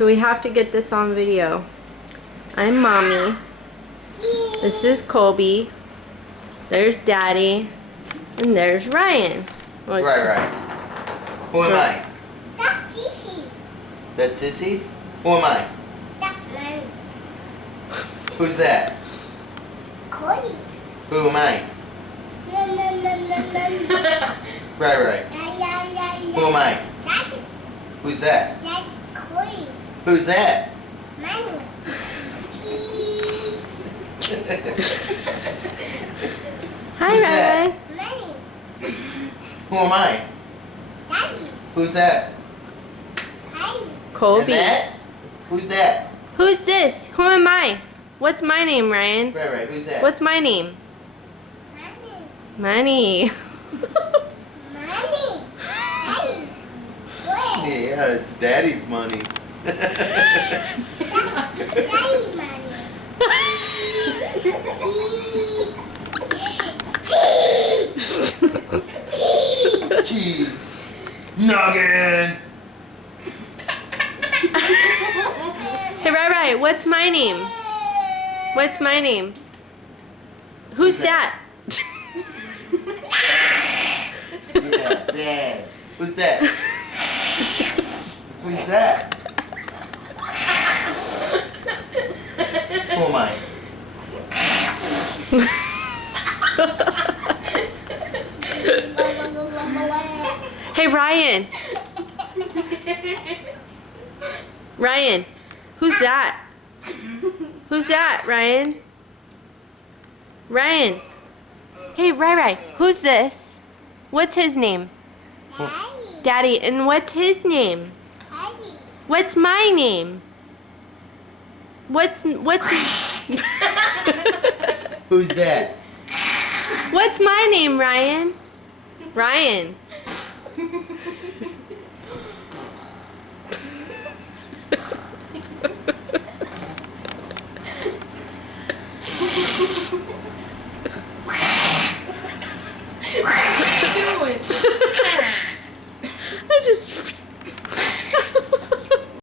So we have to get this on video. I'm Mommy. This is Colby. There's Daddy. And there's Ryan. Right. Who am I? That's Sissy. That's Sissy's? Who am I? That's mine. Who's that? Cody. Who am I? Right. Who am I? Daddy. Who's that? That's Cody. Who's that? Mommy. Cheese. Hi, Who's Ryan. that? Mommy. Who am I? Daddy. Who's that? Daddy. Colby. And that? Who's that? Who's this? Who am I? What's my name, Ryan? Right. Who's that? What's my name? Mommy. Money. Mommy. Daddy. Where? Yeah, it's Daddy's money. Daddy money. Cheese. Cheese. Noggin. Hey, Rai, what's my name? What's my name? Who's that? Yeah, Dad. Who's that? Who's that? Who am I? Hey, Ryan. Ryan, who's that? Who's that, Ryan? Ryan. Hey, Rai, who's this? What's his name? Daddy. Daddy, and what's his name? Daddy. What's my name? What's Who's that? What's my name, Ryan? Ryan.